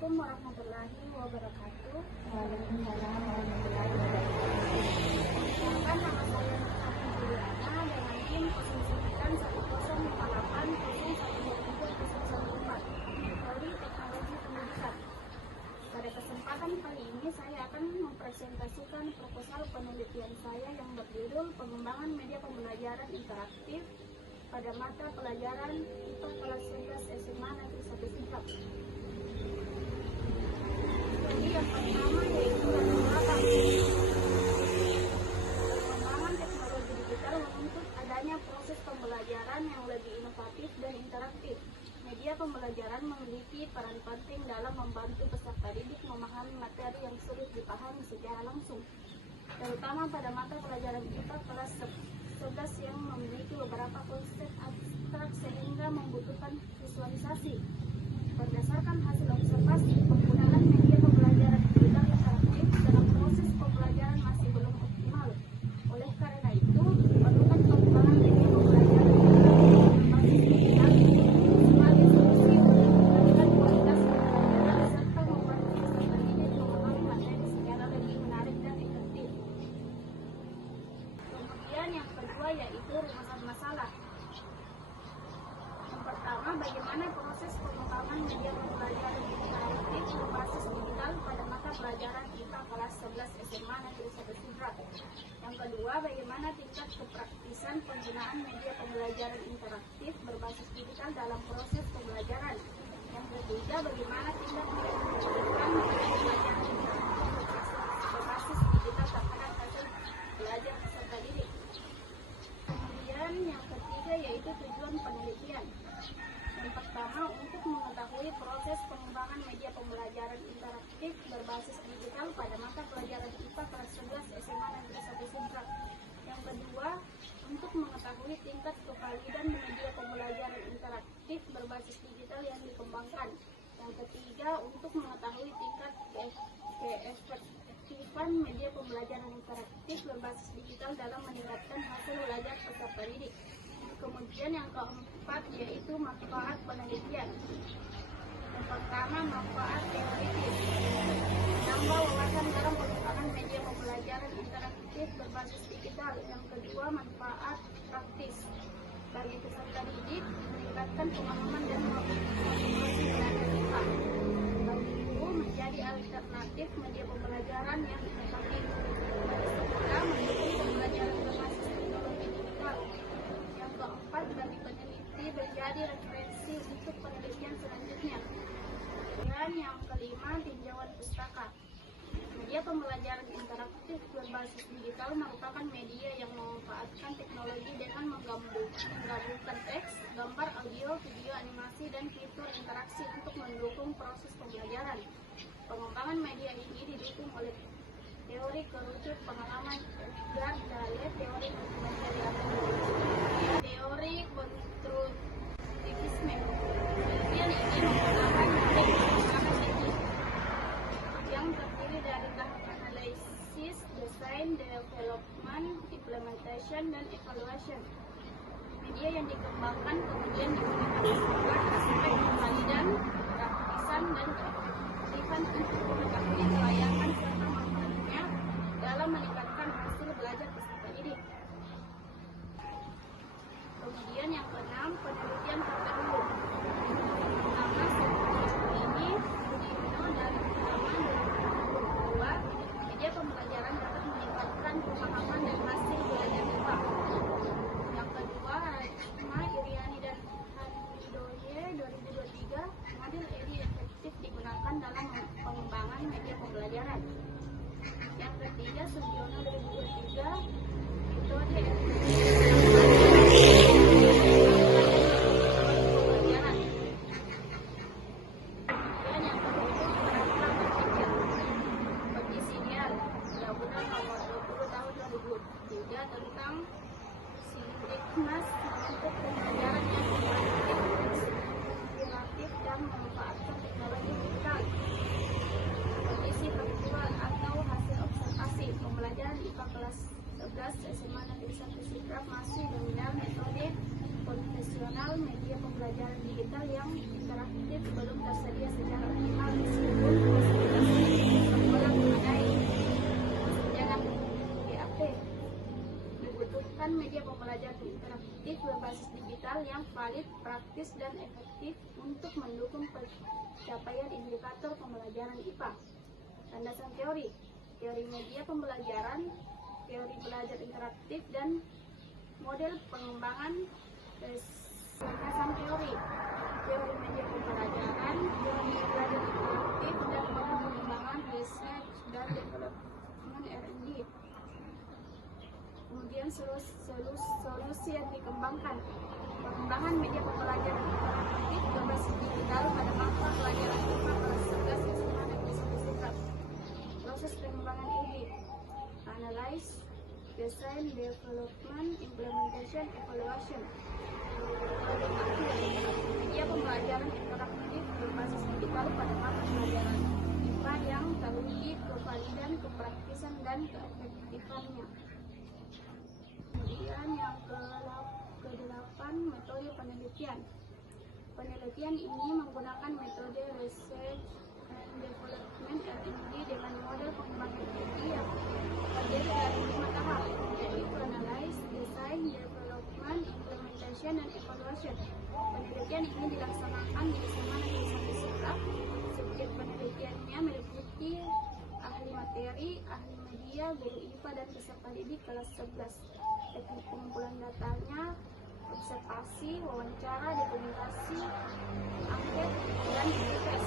Assalamualaikum warahmatullahi wabarakatuh. Waalaikumsalam warahmatullahi wabarakatuh. Perkenalkan, nama saya Nurhani Juliana dengan NIM 091048011014 Prodi Teknologi Pendidikan. Pada kesempatan kali ini saya akan mempresentasikan proposal penelitian saya yang berjudul Pengembangan Media Pembelajaran Interaktif pada mata pelajaran IPA kelas 11 SMA Negeri 1 Sidrap. Jadi yang pertama yaitu latar belakang. Pengembangan teknologi digital menuntut adanya proses pembelajaran yang lebih inovatif dan interaktif. Media pembelajaran memiliki peran penting dalam membantu peserta didik memahami materi yang sulit dipahami secara langsung, terutama pada mata pelajaran IPA kelas 11 yang memiliki beberapa konsep abstrak sehingga membutuhkan visualisasi. Berdasarkan hasil observasi, penggunaan media pembelajaran digital interaktif dalam proses pembelajaran masih belum optimal. Oleh karena itu, diperlukan pengembangan media pembelajaran berbasis digital sebagai solusi untuk meningkatkan kualitas pembelajaran serta membantu peserta didik memahami materi secara lebih menarik dan efektif. Kemudian yang kedua yaitu rumusan masalah. Yang pertama, bagaimana proses pengembangan media pembelajaran interaktif berbasis digital pada mata pelajaran IPA kelas 11 SMA Negeri 1 Sidrap. Yang kedua, bagaimana tingkat kepraktisan penggunaan media pembelajaran interaktif berbasis digital dalam proses pembelajaran. Yang ketiga, bagaimana tingkat penggunaan media pembelajaran interaktif berbasis digital terhadap hasil belajar peserta didik. Kemudian yang ketiga yaitu tujuan penelitian. Yang pertama, untuk mengetahui proses pengembangan media pembelajaran interaktif berbasis digital pada mata pelajaran IPA kelas 11 SMA Negeri 1 Sidrap. Yang kedua, untuk mengetahui tingkat kevalidan media pembelajaran interaktif berbasis digital yang dikembangkan. Yang ketiga, untuk mengetahui tingkat keefektifan media pembelajaran interaktif berbasis digital dalam meningkatkan hasil belajar peserta didik. Kemudian yang keempat yaitu manfaat penelitian. Yang pertama, manfaat teoritis. Menambah wawasan dalam pengembangan media pembelajaran interaktif berbasis digital. Yang kedua, manfaat praktis. Bagi peserta didik, meningkatkan pemahaman dan motivasi belajar IPA. Bagi guru, menjadi alternatif media pembelajaran yang inovatif. Bagi sekolah, mendukung pembelajaran berbasis teknologi digital. Yang keempat, bagi peneliti menjadi referensi untuk penelitian selanjutnya. Dan yang kelima, tinjauan pustaka. Media pembelajaran interaktif berbasis digital merupakan media yang memanfaatkan teknologi dengan menggabungkan teks, gambar, audio, video, animasi, dan fitur interaksi untuk mendukung proses pembelajaran. Pengembangan media ini didukung oleh teori kerucut pengalaman Edgar Dale, teori teori konstruktivisme. Penelitian ini menggunakan teknik pengembangan teknik yang terdiri dari tahap analisis, desain, development, implementation, dan evaluation. Media yang dikembangkan kemudian digunakan sebagai aspek kevalidan, praktisan, dan keefektifan untuk mengetahui kelayakan serta manfaatnya dalam meningkatkan hasil belajar peserta didik. Kemudian yang keenam, penelitian terdahulu. Pertama, studi ini studi Uno dari halaman 2022, media pembelajaran dapat meningkatkan pemahaman dan hasil belajar IPA. Yang kedua, Rachma, Iriani, dan digital yang valid, praktis, dan efektif untuk mendukung pencapaian indikator pembelajaran IPA. Landasan teori, teori media pembelajaran, teori belajar interaktif, dan model pengembangan. Landasan teori, teori media pembelajaran, teori belajar interaktif, dan model pengembangan research dan development R&D. Kemudian solusi yang dikembangkan, pengembangan media pembelajaran interaktif berbasis digital pada mata pelajaran IPA kelas 11 SMA Negeri 1 Sidrap. Proses pengembangan ini, analyze, design, development, implementation, evaluation. Media pembelajaran interaktif berbasis digital pada mata pelajaran IPA yang teruji kevalidan, kepraktisan, dan keefektifannya. Kemudian yang ke-8, metode penelitian. Penelitian ini menggunakan metode research and development R&D dengan model pengembangan studi yang terdiri dari 5 tahap, yaitu analyze, design, development, implementation, dan evaluation. Penelitian ini dilaksanakan di SMA Negeri 1 Sidrap. Subjek penelitiannya meliputi ahli materi, ahli media, guru IPA, dan peserta didik kelas 11. Teknik pengumpulan datanya, observasi, wawancara, dokumentasi, angket, dan tes.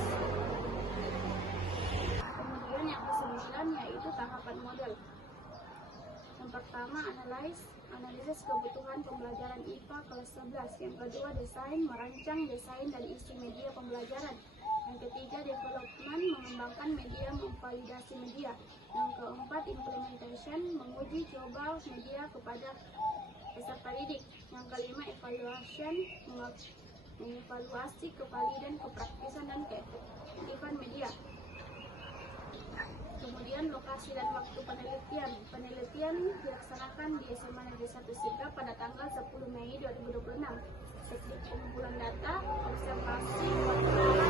Kemudian yang ke-9 yaitu tahapan model. Yang pertama, analisis kebutuhan pembelajaran IPA kelas 11. Yang kedua, desain, merancang desain dan isi media pembelajaran. Yang ketiga, development, mengembangkan media, memvalidasi media. Yang keempat, implementation, menguji coba media kepada peserta didik. Yang kelima, evaluation, mengevaluasi kevalidan, kepraktisan, dan keefektifan media. Kemudian lokasi dan waktu penelitian. Penelitian dilaksanakan di SMA Negeri 1 Sidrap pada tanggal 10 Mei 2026. Teknik pengumpulan data, observasi, wawancara,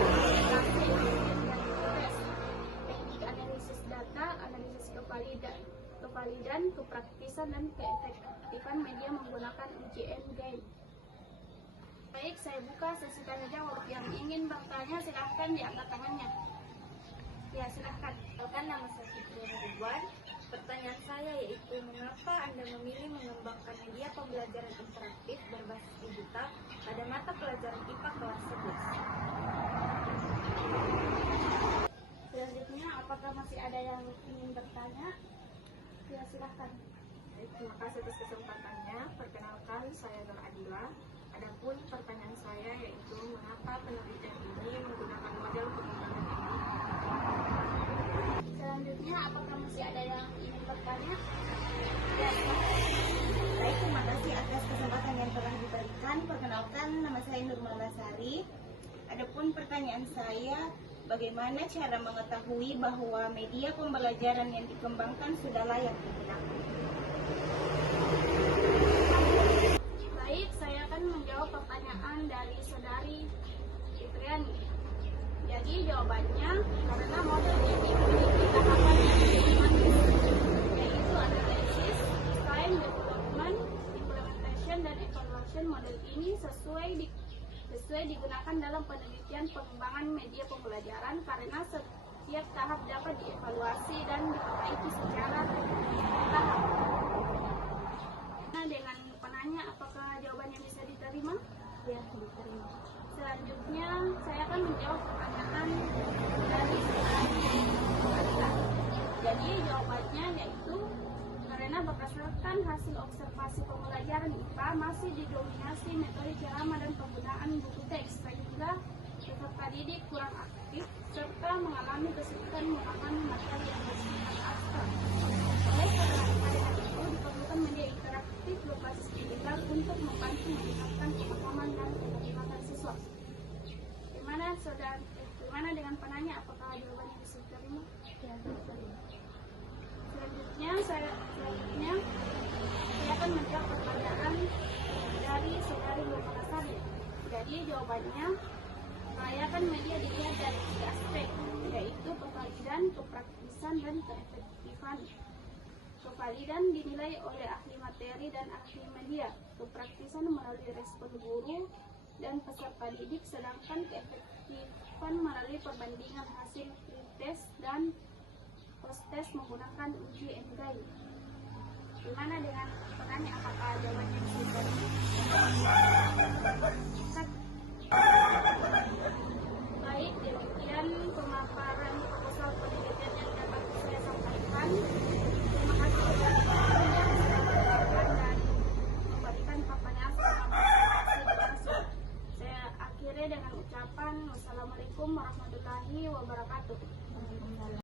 dan tes. Teknik analisis data, analisis kevalidan, kepraktisan, dan keefektifan media menggunakan ujian game. Baik, saya buka sesi tanya jawab. Yang ingin bertanya silahkan diangkat tangannya. Ya, silahkan. Perkenalkan, nama saya Fitri Ridwan. Pertanyaan saya yaitu, mengapa Anda memilih mengembangkan media pembelajaran interaktif berbasis digital pada mata pelajaran IPA kelas 11? Selanjutnya, apakah masih ada yang ingin bertanya? Ya, silahkan. Terima kasih atas kesempatannya. Perkenalkan, saya Nur Adila. Adapun pertanyaan saya yaitu, mengapa penelitian ini menggunakan model pengembangan ini? Selanjutnya, apakah masih ada yang ingin bertanya? Ya, baik, terima kasih atas kesempatan yang telah diberikan. Perkenalkan, nama saya Nurma Lasari. Adapun pertanyaan saya, bagaimana cara mengetahui bahwa media pembelajaran yang dikembangkan sudah layak digunakan? Baik, saya akan menjawab pertanyaan dari saudari Fitriani. Jadi jawabannya, karena model ini memiliki tahapan yang sistematis, yaitu analisis, design, development, implementation, dan evaluation. Model ini sesuai digunakan dalam penelitian pengembangan media pembelajaran karena setiap tahap dapat dievaluasi dan diperbaiki secara bertahap. Nah, dengan penanya, apakah jawabannya bisa diterima? Ya, diterima. Selanjutnya, saya akan menjawab pertanyaan dari saudari Adila. Jadi, jawabannya yaitu karena berdasarkan hasil observasi pembelajaran IPA masih didominasi metode ceramah dan penggunaan buku teks, sehingga peserta didik kurang aktif serta mengalami kesulitan memahami materi yang bersifat abstrak. Oleh karena itu, diperlukan media interaktif berbasis digital untuk membantu meningkatkan pemahaman dan keterlibatan siswa. Gimana dengan penanya, apakah jawabannya bisa diterima? Ya, diterima. Selanjutnya saya akan menjawab pertanyaan dari saudari Nurma Lasari. Jadi jawabannya, kelayakan media dilihat dari 3 aspek, yaitu kevalidan, kepraktisan, dan keefektifan. Kevalidan dinilai oleh ahli materi dan ahli media, kepraktisan melalui respon guru dan peserta didik, sedangkan keefektifan melalui perbandingan hasil pretest dan post-test menggunakan uji Ngai. Gimana dengan penanya, apakah